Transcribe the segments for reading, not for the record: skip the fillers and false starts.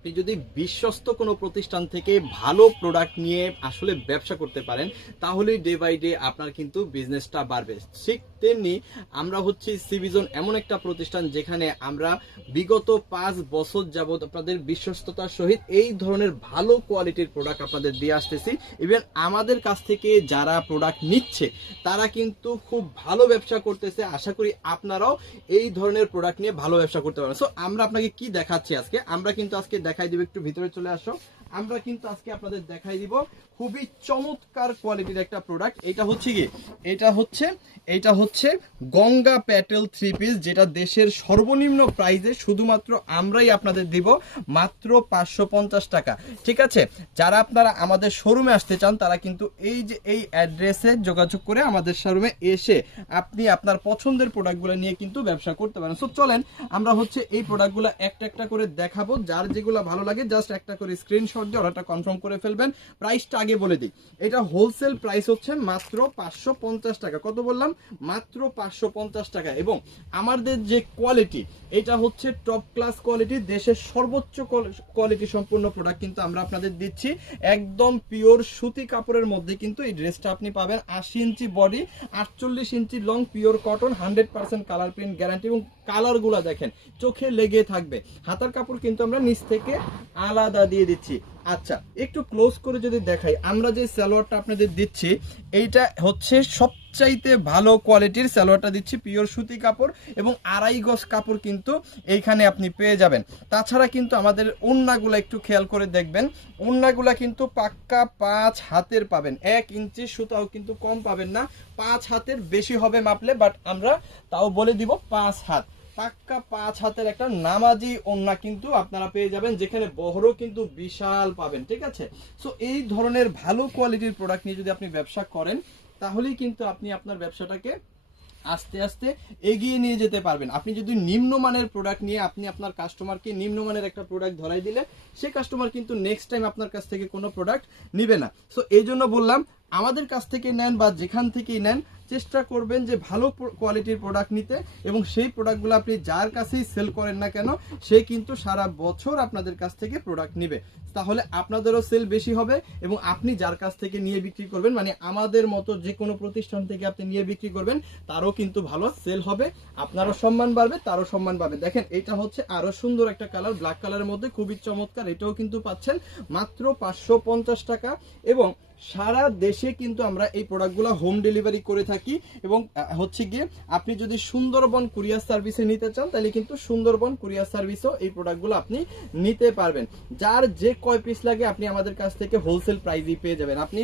আপনি যদি বিশ্বস্ত কোনো প্রতিষ্ঠান থেকে ভালো প্রোডাক্ট নিয়ে আসলে ব্যবসা করতে পারেন, তাহলেই ডে বাই ডে আপনার কিন্তু বিজনেসটা বাড়বে। ঠিক তেমনি আমরা হচ্ছি সিভিজন এমন একটা প্রতিষ্ঠান যেখানে আমরা বিগত 5 বছর যাবত আপনাদের বিশ্বস্ততার সহিত এই ধরনের ভালো কোয়ালিটির প্রোডাক্ট আপনাদের দিয়ে আসতেছি। ইভেন আমাদের কাছ থেকে যারা প্রোডাক্ট নিচ্ছে তারা কিন্তু খুব ভালো ব্যবসা করতেছে। আশা করি আপনারাও এই ধরনের প্রোডাক্ট নিয়ে ভালো ব্যবসা করতে পারেন। সো আমরা আপনাকে কি দেখাচ্ছি আজকে, আমরা কিন্তু আজকে দেখাই দিব, একটু ভিতরে চলে আসো। আমরা কিন্তু আজকে আপনাদের দেখাই দিব খুবই চমৎকার কোয়ালিটির একটা প্রোডাক্ট। এটা হচ্ছে কি, এটা হচ্ছে গঙ্গা প্যাটেল 3 পিস, যেটা দেশের সর্বনিম্ন প্রাইসে শুধুমাত্র আমরাই আপনাদের দিব মাত্র 550 টাকা। ঠিক আছে, যারা আপনারা আমাদের শোরুমে আসতে চান তারা কিন্তু এই যে এই অ্যাড্রেসে যোগাযোগ করে আমাদের শোরুমে এসে আপনি আপনার পছন্দের প্রোডাক্টগুলো নিয়ে কিন্তু ব্যবসা করতে পারেন। সো চলেন আমরা হচ্ছে এই প্রোডাক্টগুলো একটা একটা করে দেখাবো। যার যেগুলো ভালো লাগে জাস্ট একটা করে স্ক্রিনশট দিয়ে অর্ডারটা কনফার্ম করে ফেলবেন। প্রাইসটা আগে বলে দিই, এটা হোলসেল প্রাইস হচ্ছে মাত্র 550 টাকা। কত বললাম? মাত্র 550 টাকা। এবং আমাদের যে কোয়ালিটি, এটা হচ্ছে টপ ক্লাস কোয়ালিটি, দেশের সর্বোচ্চ কোয়ালিটি সম্পূর্ণ প্রোডাক্ট কিন্তু আমরা আপনাদের দিচ্ছি। একদম পিওর সুতি কাপড়ের মধ্যে কিন্তু এই ড্রেসটা আপনি পাবেন। 80 inch body, 48 inch long, pure cotton, 100% colour print guarantee. এবং কালারগুলো দেখেন চোখে লেগে থাকবে। হাতার কাপড় কিন্তু আমরা নিচ থেকে আলাদা দিয়ে দিচ্ছি। আচ্ছা, একটু ক্লোজ করে যদি দেখাই, আমরা যে সালোয়ারটা আপনাদের দিচ্ছি এইটা হচ্ছে সবচাইতে ভালো কোয়ালিটির সালোয়ারটা দিচ্ছি, পিওর সুতি কাপড় এবং 2.5 গজ কাপড় কিন্তু এইখানে আপনি পেয়ে যাবেন। তাছাড়া কিন্তু আমাদের ওড়নাগুলো একটু খেয়াল করে দেখবেন, ওড়নাগুলা কিন্তু পাক্কা 5 হাতের পাবেন। 1 ইঞ্চি সুতাও কিন্তু কম পাবেন না, 5 হাতের বেশি হবে মাপলে, বাট আমরা তাও বলে দিব 5 হাত। পাক্কা 5 হাতের একটা নামাজি ওড়না কিন্তু আপনারা পেয়ে যাবেন, যেখানে বহরও কিন্তু বিশাল পাবেন। ঠিক আছে, সো এই ধরনের ভালো কোয়ালিটির প্রোডাক্ট নিয়ে যদি আপনি ব্যবসা করেন তাহলেই কিন্তু আপনি আপনার ব্যবসাটাকে আস্তে আস্তে এগিয়ে নিয়ে যেতে পারবেন। আপনি যদি নিম্নমানের প্রোডাক্ট নিয়ে আপনি আপনার কাস্টমারকে নিম্নমানের একটা প্রোডাক্ট ধরাই দিলে সে কাস্টমার কিন্তু নেক্সট টাইম আপনার কাছ থেকে কোনো প্রোডাক্ট নিবে না। সো এই জন্য বললাম, আমাদের কাছ থেকে নেন বা যেখান থেকেই নেন, চেষ্টা করবেন যে ভালো কোয়ালিটির প্রোডাক্ট নিতে। এবং সেই প্রোডাক্টগুলো আপনি যার কাছেই সেল করেন না কেন, সে কিন্তু সারা বছর আপনাদের কাছ থেকে প্রোডাক্ট নিবে। তাহলে আপনাদেরও সেল বেশি হবে এবং আপনি যার কাছ থেকে নিয়ে বিক্রি করবেন, মানে আমাদের মতো যে কোনো প্রতিষ্ঠান থেকে আপনি নিয়ে বিক্রি করবেন, তারও কিন্তু ভালো সেল হবে, আপনারও সম্মান বাড়বে, তারও সম্মান বাড়বে। দেখেন এটা হচ্ছে আরো সুন্দর একটা কালার, ব্ল্যাক কালারের মধ্যে খুবই চমৎকার। এটাও কিন্তু পাচ্ছেন মাত্র 550 টাকা। এবং সারা দেশে কিন্তু আমরা এই প্রোডাক্টগুলো হোম ডেলিভারি করে থাকি। এবং হচ্ছে গিয়ে আপনি যদি সুন্দরবন কুরিয়ার সার্ভিসে নিতে চান তাহলে কিন্তু সুন্দরবন কুরিয়ার সার্ভিসেও এই প্রোডাক্টগুলো আপনি নিতে পারবেন। যার যে কয় পিস লাগে আপনি আমাদের কাছ থেকে হোলসেল প্রাইসই পেয়ে যাবেন। আপনি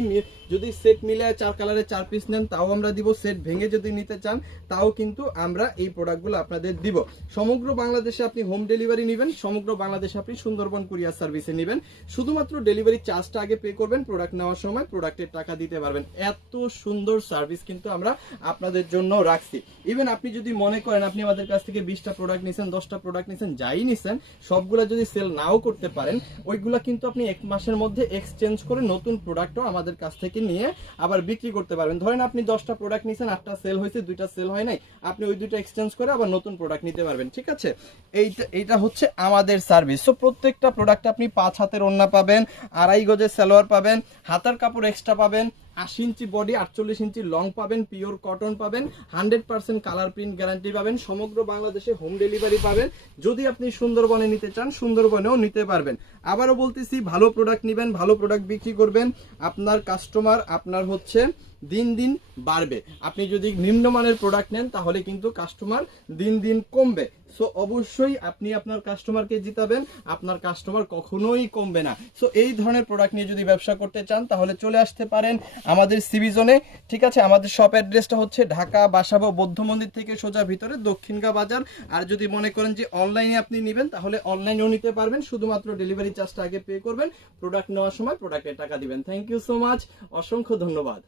যদি সেট মিলে 4 কালারের 4 পিস নেন তাও আমরা দিব, সেট ভেঙে যদি নিতে চান তাও কিন্তু আমরা এই প্রোডাক্টগুলো আপনাদের দিব। সমগ্র বাংলাদেশে আপনি হোম ডেলিভারি নেবেন, সমগ্র বাংলাদেশে আপনি সুন্দরবন কুরিয়ার সার্ভিসে নেবেন। শুধুমাত্র ডেলিভারি চার্জটা আগে পে করবেন, প্রোডাক্ট নেওয়ার সময় প্রোডাক্টের টাকা দিতে পারবেন। এত সুন্দর সার্ভিস কিন্তু আমরা আপনাদের জন্য রাখছি। ইভেন আপনি যদি মনে করেন আপনি আমাদের কাছ থেকে 20টা প্রোডাক্ট নিছেন, 10টা প্রোডাক্ট নিছেন, যাই নিছেন, সবগুলা যদি সেল নাও করতে পারেন, ওইগুলা কিন্তু আপনি 1 মাসের মধ্যে এক্সচেঞ্জ করে নতুন প্রোডাক্টও আমাদের কাছ থেকে নিয়ে আবার বিক্রি করতে পারবেন। ধরেন আপনি 10টা প্রোডাক্ট নিছেন, 8টা সেল হয়েছে, 2টা সেল হয় নাই, আপনি ওই 2টা এক্সচেঞ্জ করে আবার নতুন প্রোডাক্ট নিতে পারবেন। ঠিক আছে, এইটা হচ্ছে আমাদের সার্ভিস। সো প্রত্যেকটা প্রোডাক্ট আপনি 5 হাতের ওড়না পাবেন, 2.5 গজের সালোয়ার পাবেন, হাতার কাপড় এক্সট্রা পাবেন, 80 ইঞ্চি বডি, 48 ইঞ্চি লং পাবেন, পিওর কটন পাবেন, 100% কালার প্রিন্ট গ্যারান্টি পাবেন, সমগ্র বাংলাদেশে হোম ডেলিভারি পাবেন। যদি আপনি সুন্দরবনে নিতে চান সুন্দরবনেও নিতে পারবেন। আবারও বলতেছি, ভালো প্রোডাক্ট নেবেন, ভালো প্রোডাক্ট বিক্রি করবেন, আপনার কাস্টমার আপনার হচ্ছে দিন দিন বাড়বে। আপনি যদি নিম্নমানের প্রোডাক্ট নেন তাহলে কিন্তু কাস্টমার দিন দিন কমবে। সো অবশ্যই আপনি আপনার কাস্টমারকে জিতাবেন, আপনার কাস্টমার কখনোই কমবে না। সো এই ধরনের প্রোডাক্ট নিয়ে যদি ব্যবসা করতে চান তাহলে চলে আসতে পারেন আমাদের সিবি জোনে। ঠিক আছে, আমাদের শপ অ্যাড্রেসটা হচ্ছে ঢাকা বাসাবো বৌদ্ধ মন্দির থেকে সোজা ভিতরে দক্ষিণগা বাজার। আর যদি মনে করেন যে অনলাইনে আপনি নেবেন তাহলে অনলাইনেও নিতে পারবেন, শুধুমাত্র ডেলিভারি চার্জটা আগে পে করবেন, প্রোডাক্ট নেওয়ার সময় প্রোডাক্টের টাকা দিবেন। থ্যাংক ইউ সো মাচ, অসংখ্য ধন্যবাদ।